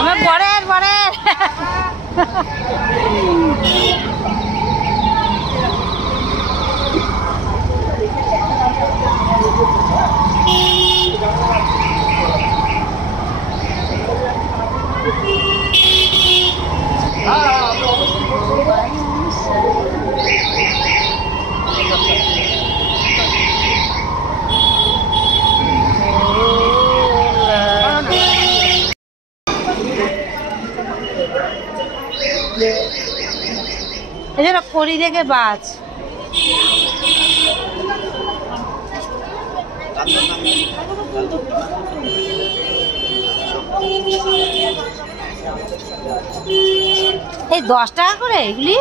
আমার বরের বরের এছাড়া করি দেখে বাজ এই 10 টাকা করে এগুলি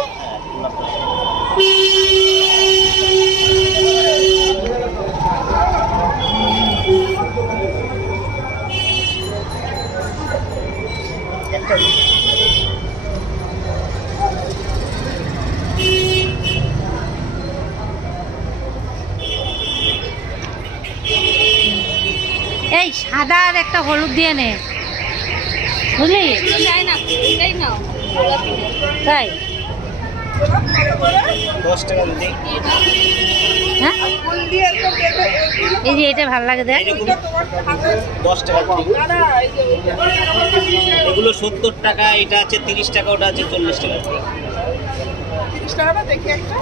এই সাদা আর একটা হলুদ দিয়ে নে বুঝলি তাই 10 টাকা দিই। হ্যাঁ এই যে এটা ভালো লাগে দেখ 10 টাকা এগুলো 70 টাকা, এটা আছে 30 টাকা, ওটা আছে 40 টাকা। 30 টাকা দেখি একটা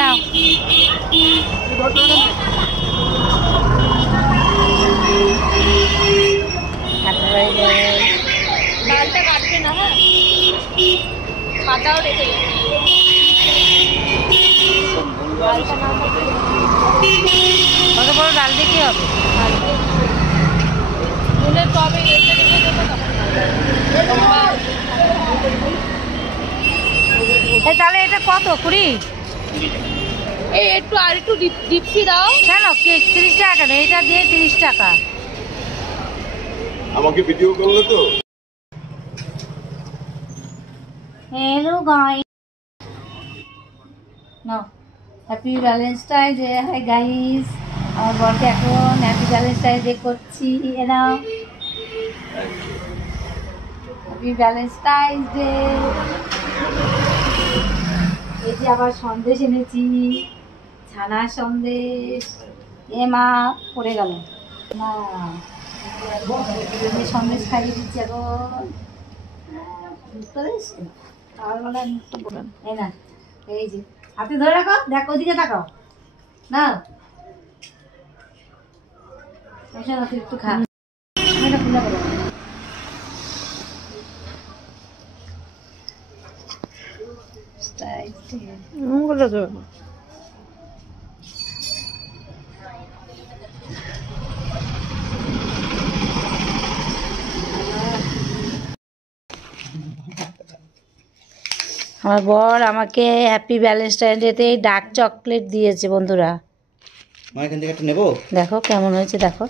নাও ডালটা কাটবে না, হ্যাঁ পাতাও রেখে দেবে। কত বড় ডাল দিয়ে কি হবে ফুলের টবে রেখে রেখে দেবো তাহলে এটা কত 20 এই একটু আর একটু ডিপসি দাও কেন 30 টাকা কেন এটা দিয়ে 30 টাকা আমাকে ভিডিও করলে তো হ্যালো গাইস নাও happy Valentine day hi guys আমার বরকে এখন হ্যাপি ভ্যালেন্টাইন ডে করছি নাও হ্যাপি ভ্যালেন্টাইন ডে এই যে আবার সন্দেশ এনেছি ছানার সন্দেশ এ মা পড়ে গেল না সন্দেশ খাইয়ে দিচ্ছি এখন বুঝতে পেরেছি আর মানে এই না এই যে হাতে ধরে রাখো দেখো ওদিকে তাকাও না একটু খা এটা খুলে করো আমার বর আমাকে হ্যাপি ভ্যালেন্টাইন ডেতে ডার্ক চকলেট দিয়েছে বন্ধুরা। মা এখান থেকে একটা নেব, দেখো কেমন হয়েছে দেখো।